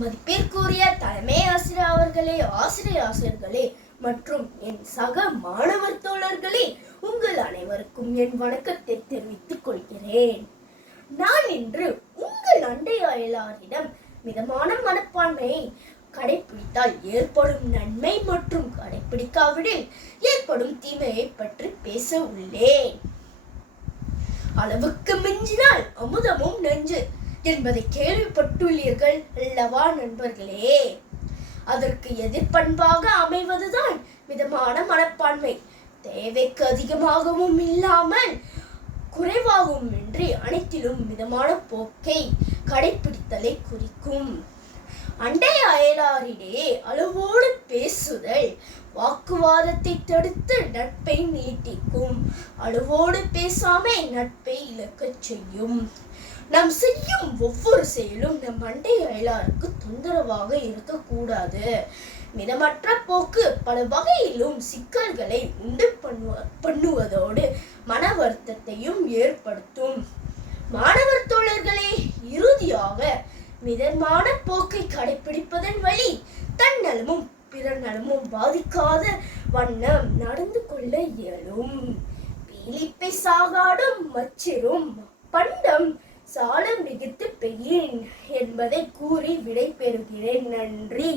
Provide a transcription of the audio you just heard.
மதிப்பிற்குரிய தலைமை ஆசிரியர் அவர்களே, ஆசிரியர்களே மற்றும் என் சக மாணவர் தோழர்களே, உங்கள் அனைவருக்கும் என் வணக்கத்தை தெரிவித்துக் கொள்கிறேன். நான் இன்று உங்கள் அண்டை அயலாரிடம் மிதமான மனப்பான்மையை கடைபிடித்தால் ஏற்படும் நன்மை மற்றும் கடைபிடிக்காவிடில் ஏற்படும் தீமையை பற்றி பேச உள்ளேன். அளவுக்கு மிஞ்சினால் அமுதமும் நஞ்சு என்பதை கேள்விப்பட்டுள்ளீர்கள் அல்லவா நண்பர்களே? அதற்கு எதிர்பண்பாக அமைவதுதான் மிதமான மனப்பான்மை. தேவைக்கு அதிகமாகவும் இல்லாமல் குறைவாகவும் இன்றி அனைத்திலும் மிதமான போக்கை கடைபிடித்தலை குறிக்கும். அண்டை அயலாரிடையே அளவோடு பேசுதல் வாக்குவாதத்தை தடுத்து நட்பை நீட்டிக்கும். அளவோடு பேசாமை நட்பை இழக்கச் செய்யும். நாம் செய்யும் ஒவ்வொரு செயலும் நம் அண்டை அயலாருக்கு தொந்தரவாக இருக்கக்கூடாது. மிதமற்ற போக்கு பல வகையிலும் சிக்கல்களை உண்டு பண்ணுவதோடு மன வருத்தத்தையும் ஏற்படுத்தும். மாணவர் தோழர்களே, இறுதியாக மிதமான போக்கை கடைபிடிப்பதன் வழி தன்னலமும் பிறர் நலமும் பாதிக்காத வண்ணம் நடந்து கொள்ள இயலும். பீலிப்பை சாகாடும் மச்சிரும் பண்டம் சால மிகுத்து பெயின் என்பதை கூறி விடை பெறுகிறேன். நன்றி.